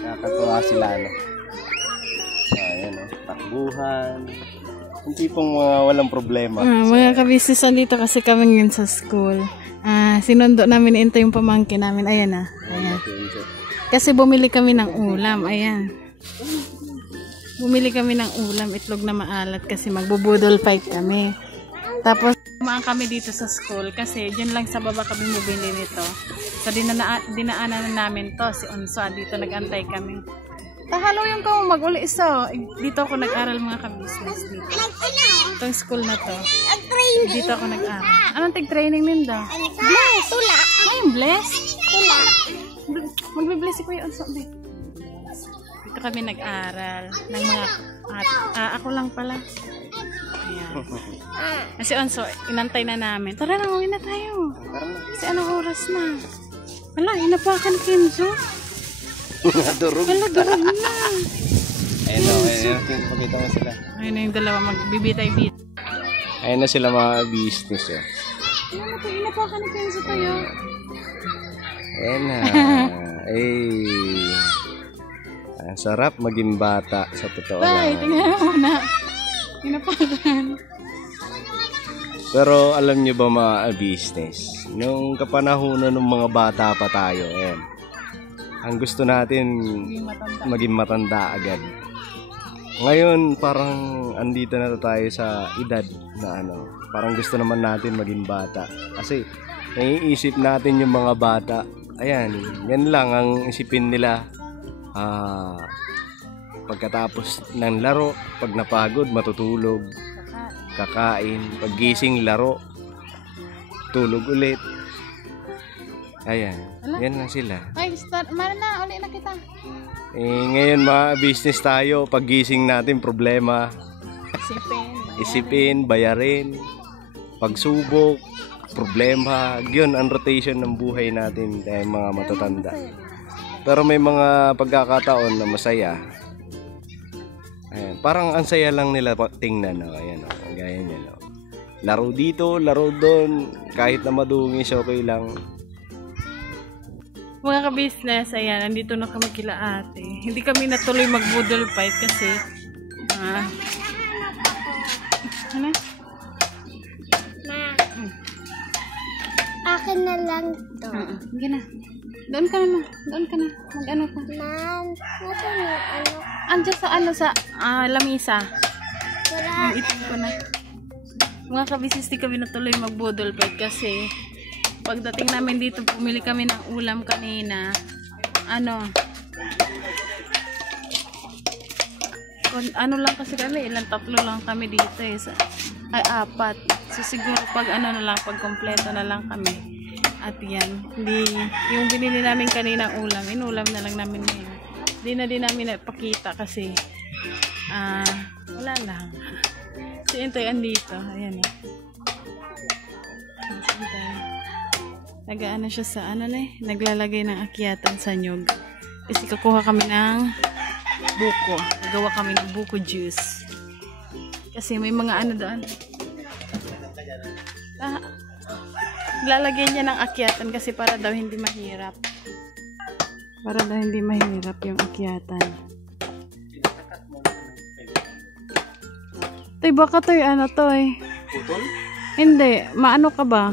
Nakakatuwa sila, no? Ayan, no? Takbuhan. Yung tipong walang problema. Mga kabisisan dito kasi kami ngayon sa school. Sinundo namin ito yung pamangkin namin. Ayan na. Ayan. Kasi bumili kami ng ulam. Ayan. Bumili kami ng ulam. Itlog na maalat kasi magbubudol fight kami. Tapos kumaan kami dito sa school kasi dyan lang sa baba kami bumili nito. So dinaanan namin to. Si Onso dito nag-antay kami. Tahalo yung ka mag-uli so. Dito ako nag-aral mga ka-business dito. Itong school na to. Dito ako nag-aral. Anong tig-training nindo? Bless! Tula! Ay, bless? Tula! Magbe-bless si Kuya Onso. Dito kami nag-aral ng mga ako lang pala. Ayan. Kasi Onso, inantay na namin. Tara na, uwi na tayo. Kasi anong oras na? Wala, inapakan Kenzo. Durog. Wala, durog na. Ayun o, pakita mo sila. Ayun na yung dalawa, magbibitay-bit. Ayun na sila mga business. Oh. Ayun na, inapakan ni Kenzo tayo. Ayun na. Ang sarap maging bata sa totoo Ay, lang. tingnan mo na. Inapakan. Pero alam nyo ba mga business, nung kapanahonan ng mga bata pa tayo, ayan, ang gusto natin maging matanda agad. Ngayon parang andito na tayo sa edad na parang gusto naman natin maging bata. Kasi naiisip natin yung mga bata, ayan, yan lang ang isipin nila. Pagkatapos ng laro, pag napagod, matutulog, kakain, paggising, laro, tulog ulit. Ayan, yan lang sila. Ay, start. Mara na, uli na kita. Ngayon mga business tayo, paggising natin problema. Isipin, bayarin, pagsubok, problema. Yun ang rotation ng buhay natin tayo mga matatanda. Pero may mga pagkakataon na masaya. Ayan, parang ang saya lang nila tingnan. Ayan, gaya niya. Laro dito, laro doon. Kahit na madungis, okay lang. Mga ka-business, ayan, nandito na kami kila ate. Hindi kami natuloy mag-boodle fight kasi ano? Ma, akin na lang to. Sige na. Doon ka na. Doon ka na. Mag-ano ka. Man, nasa yung ano? Andiyan sa lamisa. Wala. Ito ko na. Mga ka-business, di kami natuloy mag-boodle fight kasi pagdating namin dito, pumili kami ng ulam kanina. Ano lang kasi kami, tatlo lang kami dito eh. Ay, 4. So siguro pag pag kompleto na lang kami. At yan, yung binili namin kanina ulam, inulam na lang namin ngayon. Di na din namin napakita kasi wala lang. Si Intoy andito, ayan eh. Nag-aano siya sa naglalagay ng akyatan sa nyug. Kasi kukuha kami ng buko. Nagawa kami ng buko juice. Kasi may mga doon. Lalagyan niya ng akyatan kasi para daw hindi mahirap. Para daw hindi mahirap yung akyatan. Toy, baka toy toy? Putol? Hindi, maano ka ba?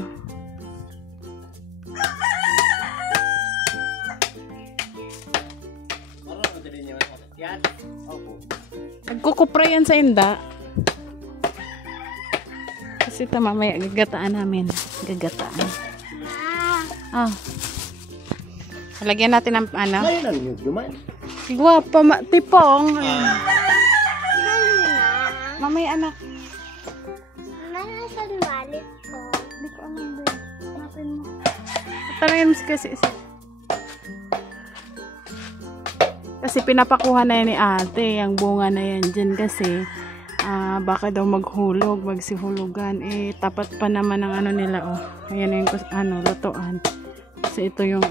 Nagkukupra yan sa inda. Kasi mamaya gagataan namin. Gagataan. Lagyan natin ng Ayun ang nyug duman. Guwapa, tipong. Mamaya anak. Nasa wallet ko. Hindi ko alam ba. Hanapin mo. Tanangin mo kasi pinapakuha na yan ni ate. Yung bunga na yan dyan kasi baka daw maghulog, magsihulugan. Tapat pa naman ang nila ayan yung lutoan. Kasi ito yung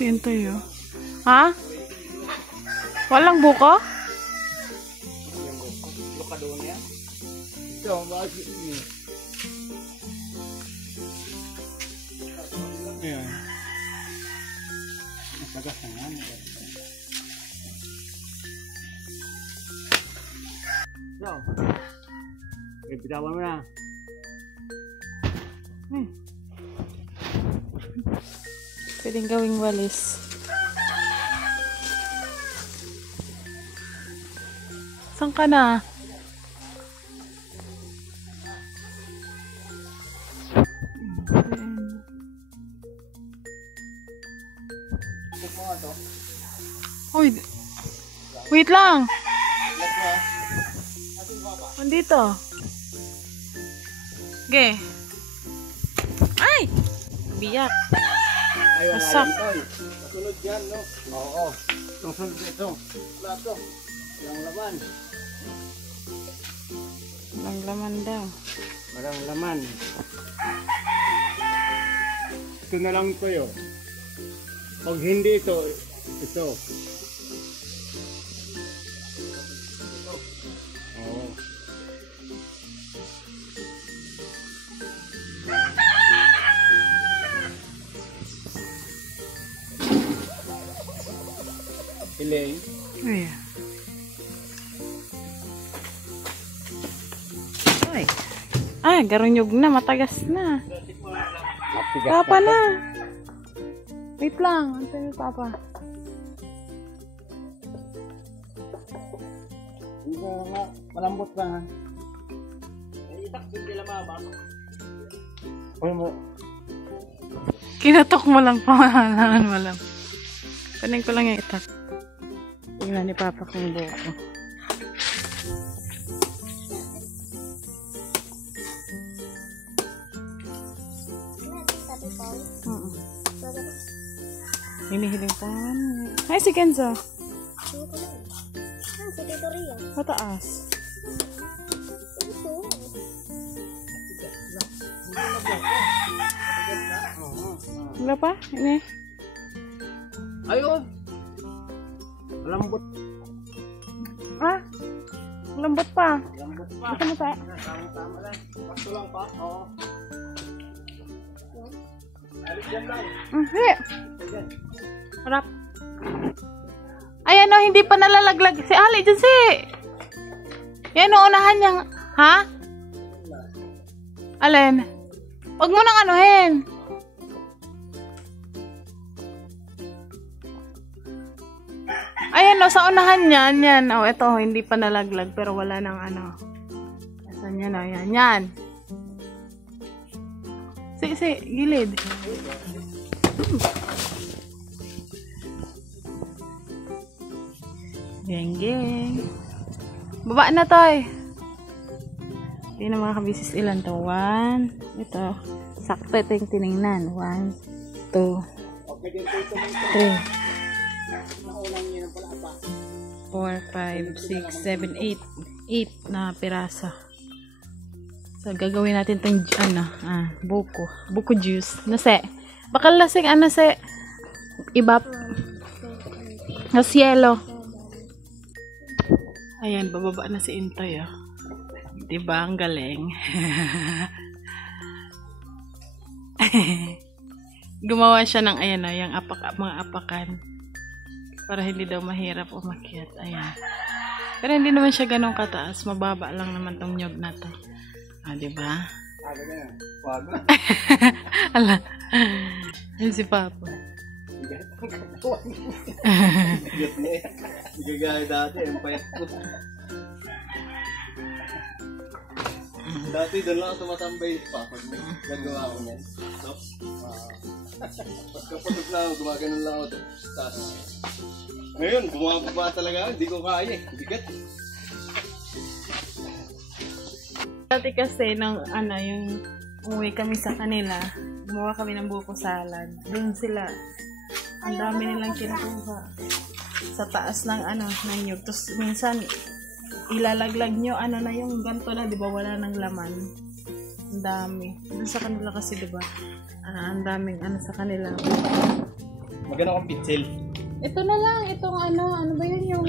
Si Intoy, oh. Ha? Walang buko? Ito, bakit ini? Ayan. Masagas na nga. So, bitawan mo na. Pwedeng gawing walis. Saan ka na? Uy, wait lang. Nandito. Okay. Ay! Biyak. Masak. Sunod yan, no? Oo. Itong sunod ito. Wala ito. Walang laman. Walang laman daw. Walang laman. Ito na lang ito yun. Pag hindi ito, ito. Oo. Piling. Ayan. Ay. Ay, garunyog na. Matagas na. Papa na. Wait lang. Antay mo, Papa. Malambot ba? Itak din nila mama. Uy mo. Kinatok mo lang. Pamahalaan mo lang. Paning ko lang yung itak. Tingnan ni Papa kung buko. Hinihiling pa. Ay, si Kenzo. Si Tito Ria. Mataas. Wala pa? Ini. Ayun. Malambot. Ah? Lambot pa. Malambot pa. Ito mo tayo. Tama lang. Pasto lang pa. Oo. Alis yan lang. Hindi. Harap. Ayan o, hindi pa nalalaglag. Si Ali dyan si. Yan o, unahan niyang. Ha? Alin? Huwag mo nang anuhin. Ayan o, sa unahan niyan. Yan. O, ito, hindi pa nalaglag. Pero wala nang ano. Asan yan o? Yan. Yan. Si, gilid. Geng, geng. Baba na, Toy. Hindi na mga kabisis ilan to. 1. Ito. Sakto ito yung tinignan. 1, 2, 3, 4, 5, 6, 7, 8. 8 na piraso. So, gagawin natin itong, buko. Buko juice. Nase. Bakal lasing, se. Ibap. Nas yelo. Ayan, bababa na si Intoy, oh. Diba? Ang galing. Gumawa siya ng, ayan, oh, yung mga apakan. Para hindi daw mahirap umakyat. Ayan. Pero hindi naman siya ganun kataas. Mababa lang naman tong nyog na to. Ah, diba? Ala. Ayan si Papa. Gagaya dati, empire ko. Dati doon lang tumatambay pa pag gagawa ko niyan. So, pagkapatog na ako, gumaganon lang ako doon. Ngayon, bumababa talaga, hindi ko kaya eh. Bigat. Dati kasi, nung yung umuwi kami sa kanila, gumawa kami ng buko salad. Doon sila, ang dami nilang kinukuha sa taas ng ng nyug. Tapos minsan ilalaglag nyo na yung ganto na, di ba, wala ng laman. Ang dami. Doon sa kanila kasi, di ba, ang daming sa kanila. Maganda kong pitsil. Ito na lang, itong ano ba yun yung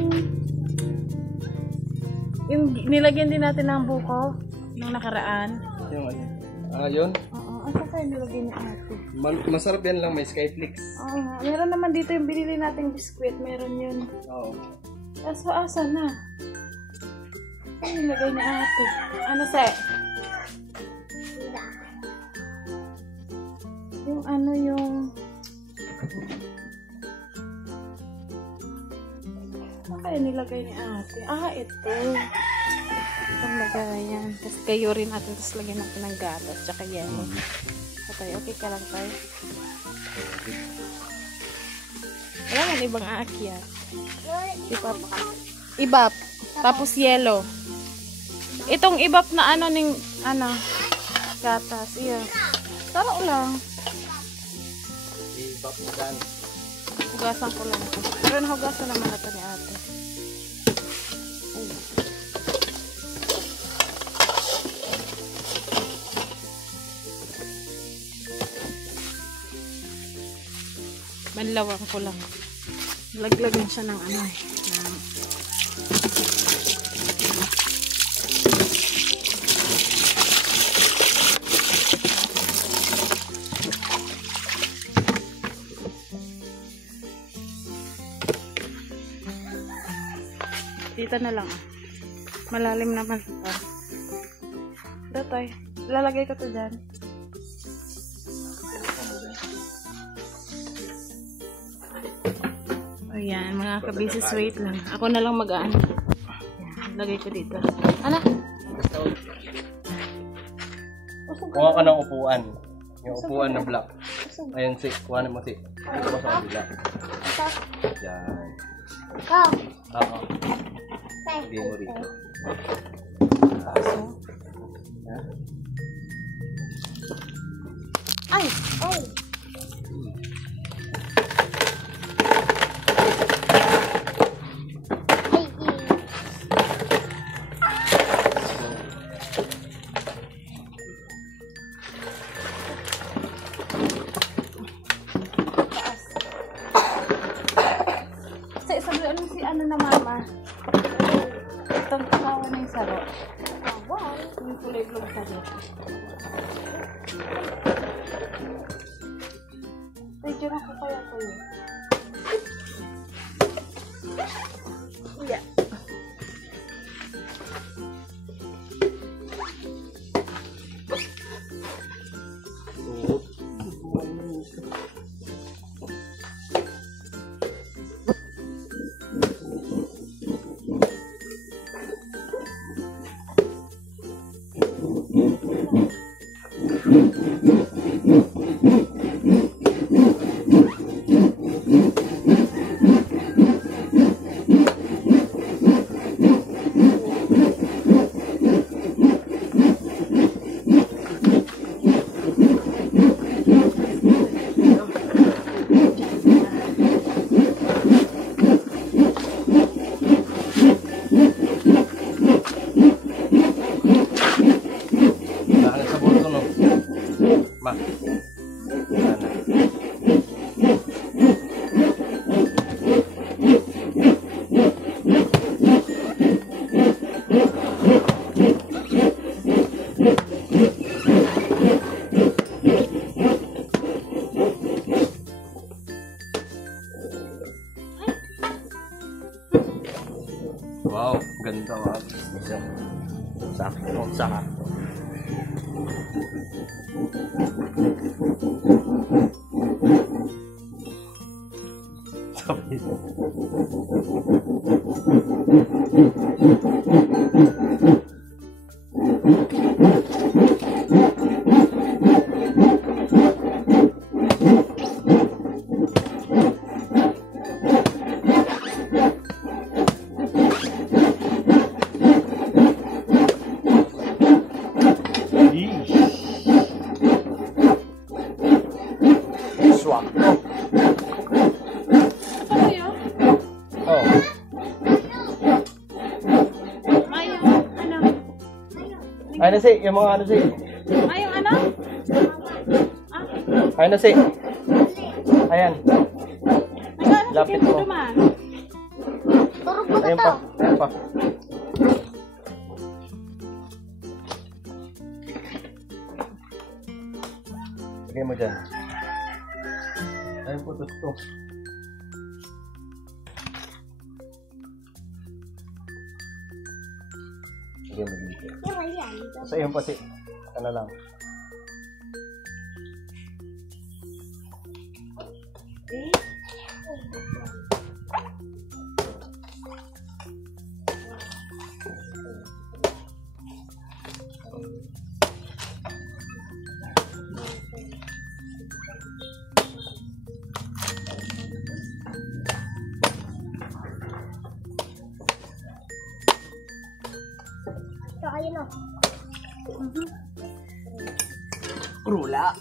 nilagyan din natin ng buko nung nakaraan. Yung ano? Yun? Oo, ano kaya nilagyan ni ate? Masarap yan lang, may Skyflix. Oo nga, meron naman dito yung binili nating biskwit, meron yun. Oo. Asa na? Ano nilagay ni ate? Ano sa? Yung ano kaya nilagay ni ate? Ito. Itong lagayan. Tapos kayo rin natin. Tapos lagyan natin ng gatas. Tsaka yelo. Okay ka lang tayo. Wala man ibang aakyat. Ibap. Tapos yelo. Itong ibap na gatas. Iya. Taro lang. Ibap mo dyan. Hugasan ko lang. Pero nahugasan naman ito ni ate. Manlawang ko lang. Laglagan siya ng dito na lang malalim naman ito. Datoy, lalagay ko to dyan. Ayan, mga kabisis, wait lang. Ako na lang mag-aan. Lagay ko dito. Kuha ka ng upuan. Yung upuan na black. Ayun, si. Kuha na mo, si. Ito pa sa kabila. Yan. Oo. Hindi mo rito. Ay! Ano na mama? Itong kawa na yung saro. Wow! Yung kulay blue saro. Medyo na ko kaya ko yun. Yeah. Wow, ganda wa. Sakto, sakto. Sabi. Swak. Oh. Ay na si, yung mga ano si. Ay, yung ano? Ay na si. Ayan. Lapit mo. Duman. Turog mo Ayun to. pa. Ayun pa. Lagay mo dyan. Ayun po, to. Lagay mo dito. Yan. Sa iyo pati. Ano lang. Saka yun o. Krula.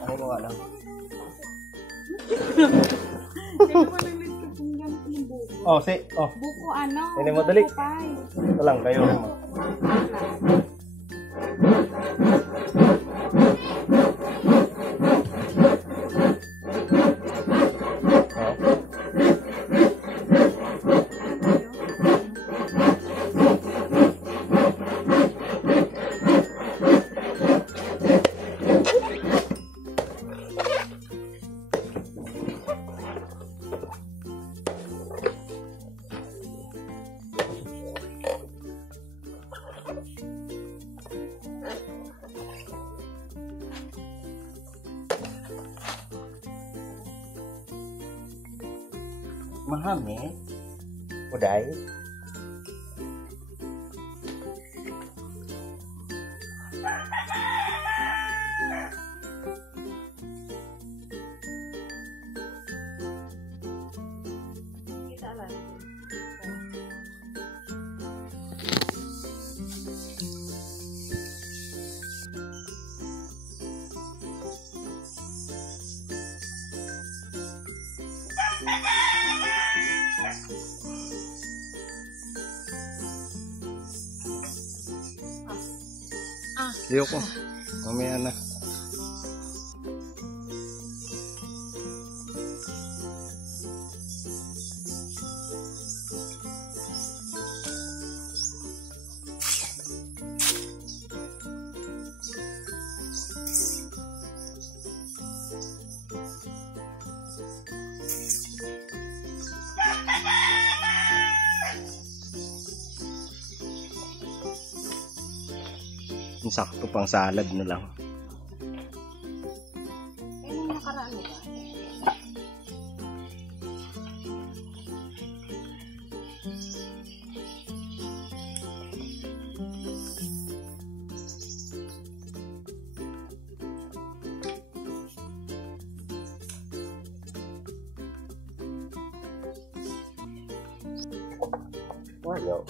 Ano mo nga lang? Oh, Buko ano? Hindi mo dali. Buko pie. Ito lang kayo. Mahami. Uday. Liyo ko. Mamaya na. Sakto pang salad na lang. Ayun yung nakaraan ba? Wow.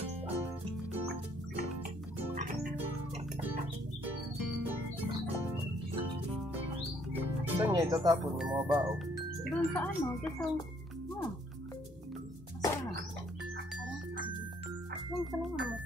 Saan niya itatapon yung mga bao? Doon sa ano? Doon sa... Saan? Doon sa naman.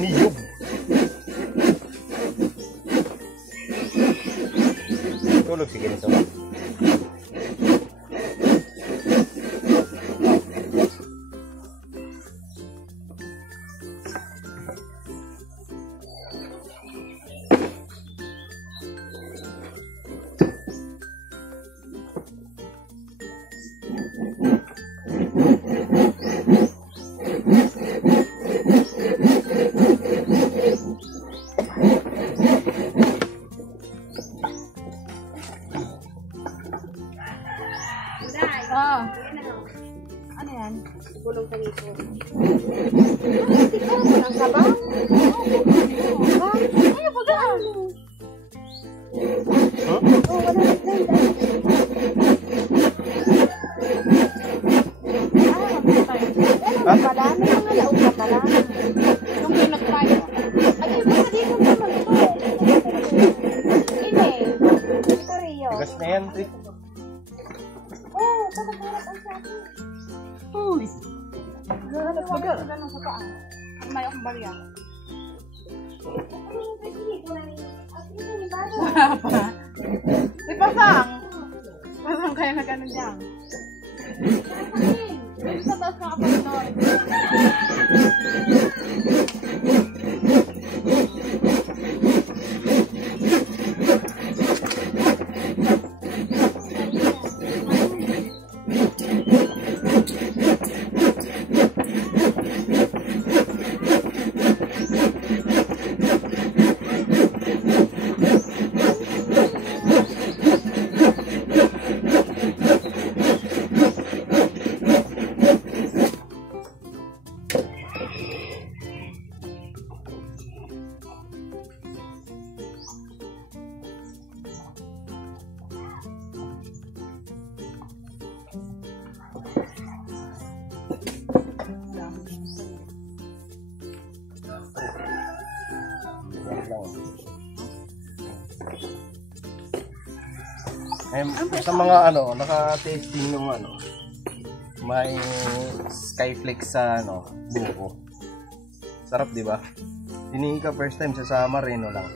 Niyog. Tulog sige nito. Ang kabang? Ay, bagaan. Huh? Oh, wala na dyan. Pala, may mga laog ka pala. Nung pinot tayo. Ay, baka dito naman ito. Ini. Ito, Rio. Gas na yan, Tri. Oh, patakarap ang sabi. Uy. Ganun sa paa. May akong barya. Wala Pa. Di pasang. Pasang kaya na ganun dyan. Sa taas na kapag doon. Eh, sa mga ano, naka-tasting yung ano, may Skyflex sa ano, buko. Sarap, di ba? Hindi ka first time sa Summer, Reno lang.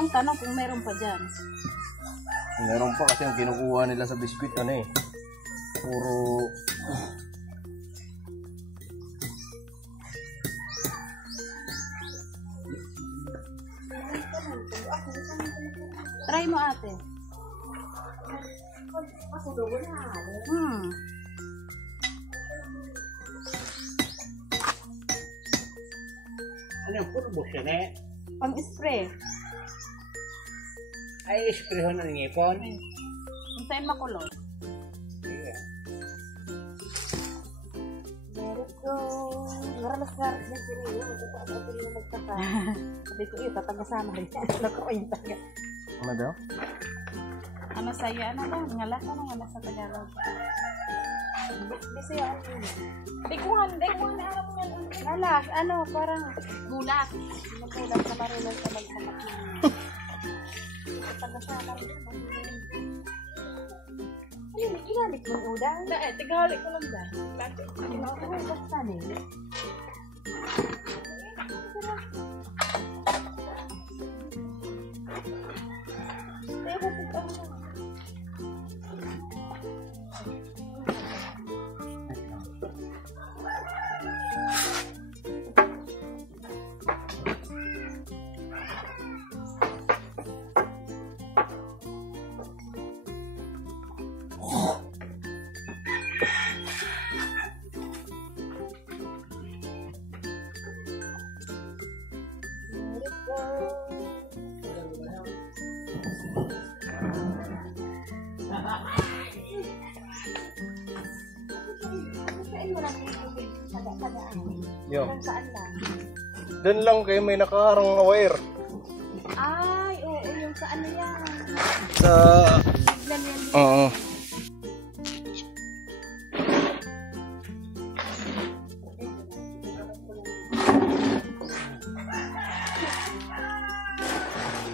Ang tanong kung meron pa dyan. Meron pa kasi yung kinukuha nila sa biskuit, ano eh. Puro... Try mo ate. Ano yung puro buks yan eh? Pang-spray. Ay, spray ho na ng ipon. Hintayin makulot. Meron ko. Maralas-garas na si Rio. Ito yung magkaka. Sabi ko, tatagasama rin. Ano ko yung taga. Ano daw? Ano sa'yo? Ano ba? Ngalas? Ano ngalas sa Tagalog? Kasi ako yun. Hindi ko nga alam mo yan. Ngalas, ano, parang Gulat. nagulat na marunong ka magsamak ng tatagasama rin. Ay, ginamit mo yung udang? Tigahalik ko lang dyan. Ay, basta eh. Yo. Saan lang? Doon lang kayo may nakaharang na wire. Ay, oo, yung sa ano yan. Sa... Biglan yan. Oo.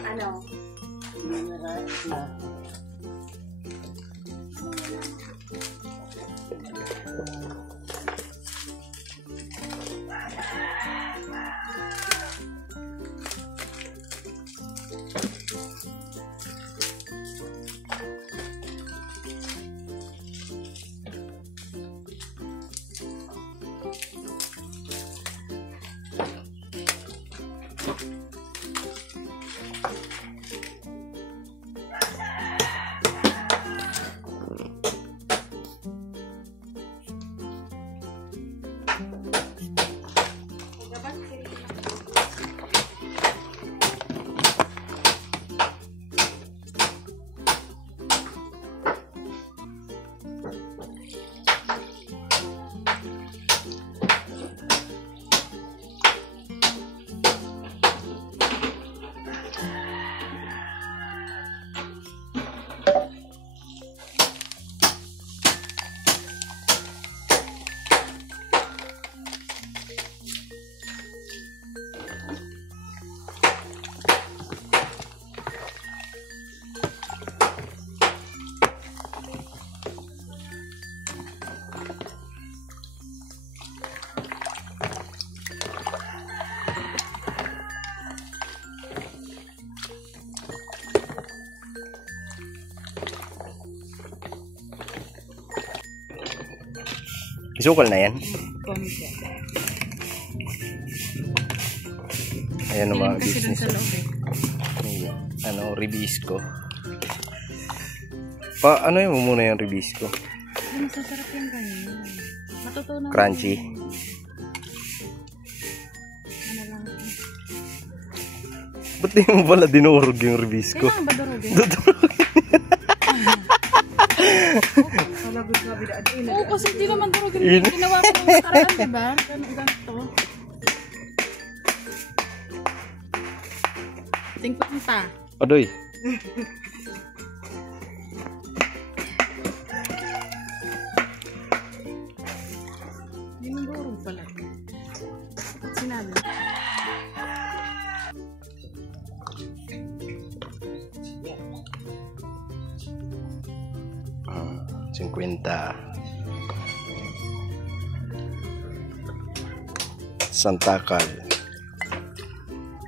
Ano? Isukal na yan. Konti. Ayan ang mga Kasi dun business. sa loob eh. Ayan. Ano, ribisco. Ano yung muna yung ribisco? Ay, masasarap yung ganyan. Matutunan. Crunchy. Ano lang. Ba't di mo pala dinurog yung ribisco? Kailangan ba durugin? Oo, kasi di naman durugin. Ginawa ko ng nakaraan, diba? Ganito. 50. Adoy. Hindi mo durog pala. Sinabi. Ah, 50. Santakal.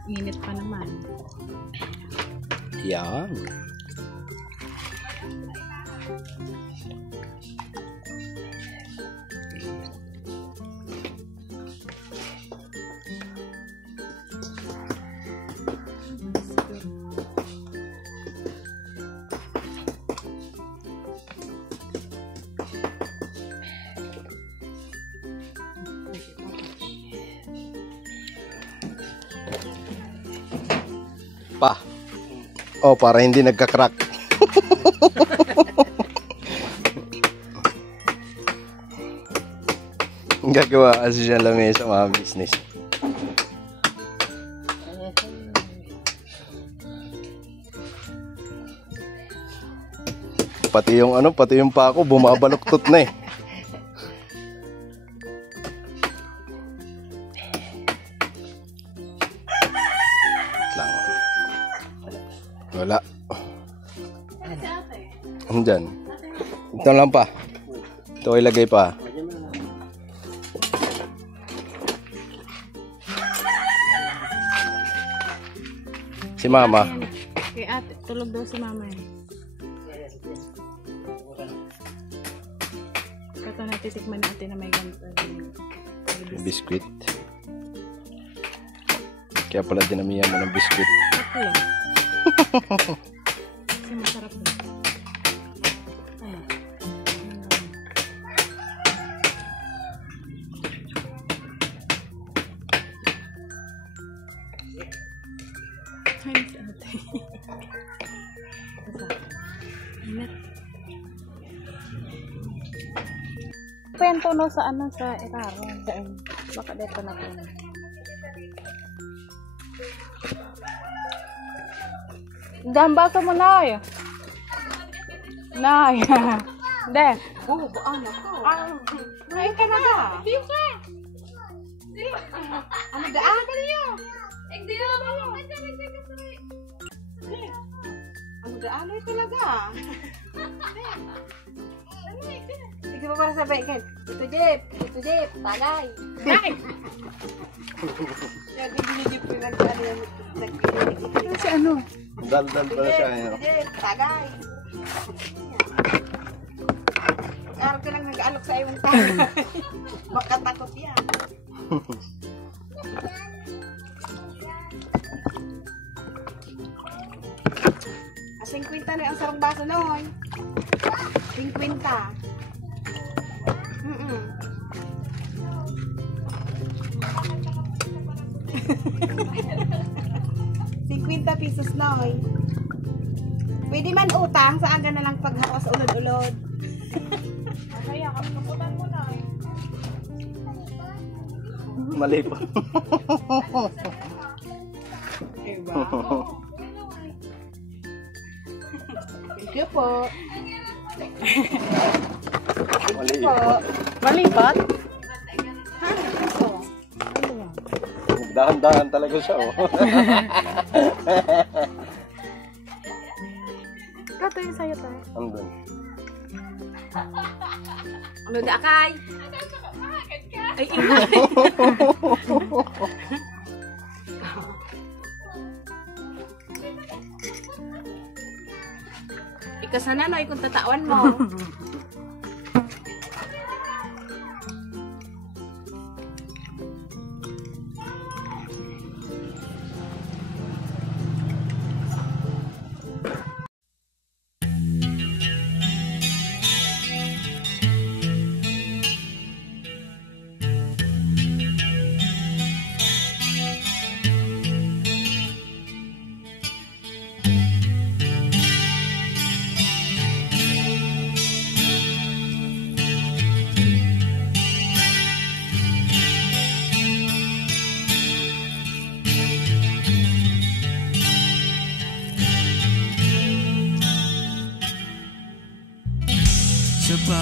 Init pa naman. Yan. Pa. Oh, para hindi nagka-crack. Gagawa kasi siya lamesa mga business. Pati yung pako bumabaluktot na eh. Lang. Wala. Andyan. Ito lang pa. Ito ilagay pa. Si mama. Kay ate, tulog daw si mama eh. Ito na titikman natin na may ganito. Biskuit. Kaya pala dinamihan mo ng biskuit. Tatlo. Kasi masarap na. Ano? Chinese ate. Init. Kwento no sa ano sa Iraro. Baka dito na po. Dambaso mo na ay. Nay. De. Oo, ano ko? Ay, talaga. Ano daan ka niyo? Ano daan ay talaga? Sige mo para sabihin. Ito jeep, tagay. Jadi binijip ko lang ano yung nagpili. Si ano? Dal-dal pala siya. Jeep, tagay. Araw ka lang nag-aalok sa iyong tagay. Makatakot yan. Ah, 50 na ang sarong baso noon. 50. 50 pesos noy. Pwede man utang sa aga na lang paghawas ulod-ulod. Kaya kaputan mo na. Mali pa. Thank you po. Mali. Malipat? Dahan-dahan talaga siya, oh. Ito yung sa'yo tayo. Andun. Ano da kay? Ay, ingay. Ikaw sana no, kung tatawan mo.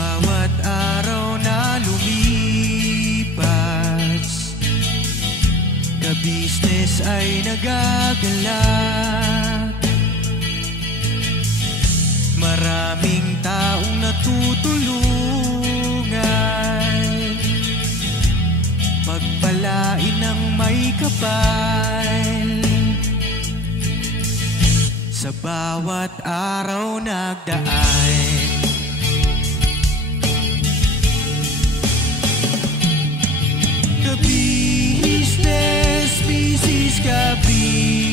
bawat araw na lumipas, ka-business ay nagagalak. Maraming taong natutulungan, pagpalain ng may kapal. Sa bawat araw nagdaan, ka-business, business, ka-business,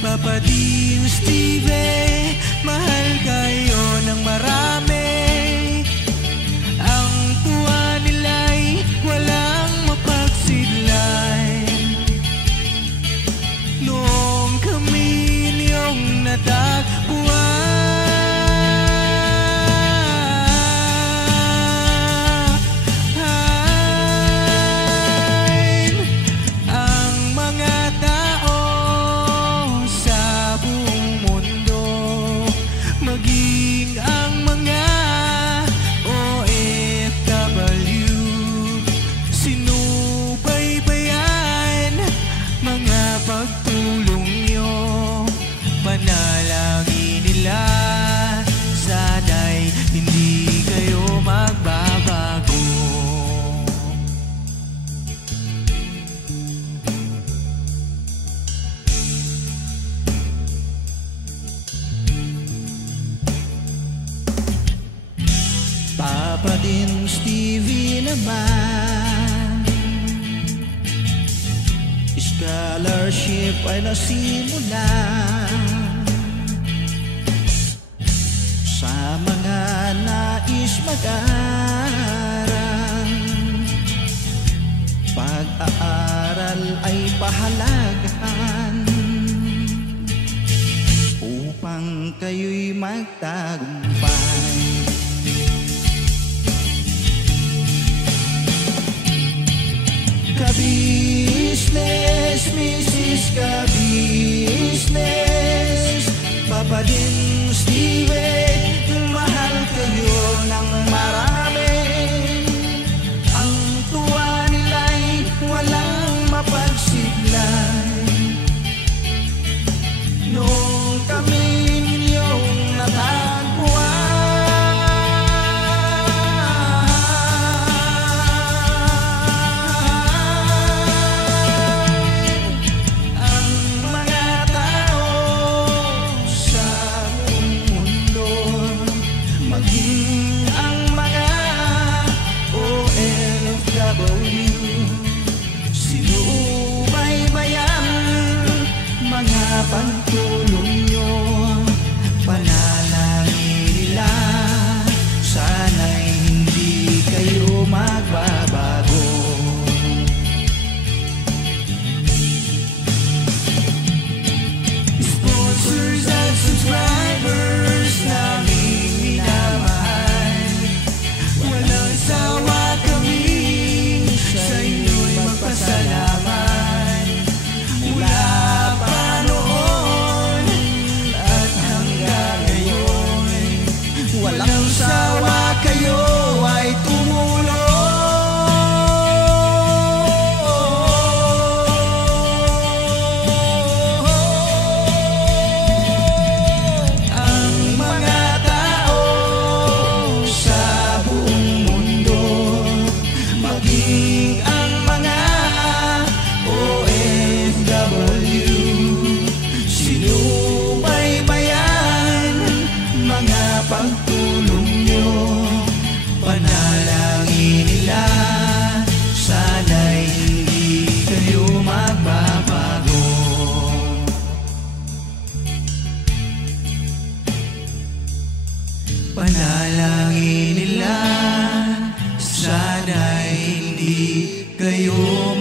Papa Dean, Steve, mahal kayo ng marami. Ang tuwa nila'y walang mapagsidlan. Noong kami niyong natagpuan, ang mga tao sa buong mundo, maging ang mga OFW, sinubaybayan mga pagtulong nyo. Panalangin nila, sana'y hindi kayo magbabago. Papa Dean, Stevie naman, scholarship ay nasimula sa mga nais mag-aral. Pag-aaral ay pahalagahan upang kayo'y magtagumpay. Ka-business, Mrs. Ka-business, Papa Dean, Steve, mahal kayo ng marami. Ang tuwa nila'y walang mapagsidlan. Noong kami ninyong natagpuan, pagtulong nyo, panalangin nila, sana'y hindi kayo magbabago. Sponsors at subscribers naming minamahal, walang sawa kami sa inyo'y magpasalamat. Mula walang sawa kayo ay tumulong. Ang mga tao sa buong mundo, maging ang mga OFW, sinubaybayan mga pagtulong nyo, panalangin nila, sana'y hindi kayo magbabago. Panalangin nila, sana'y hindi kayo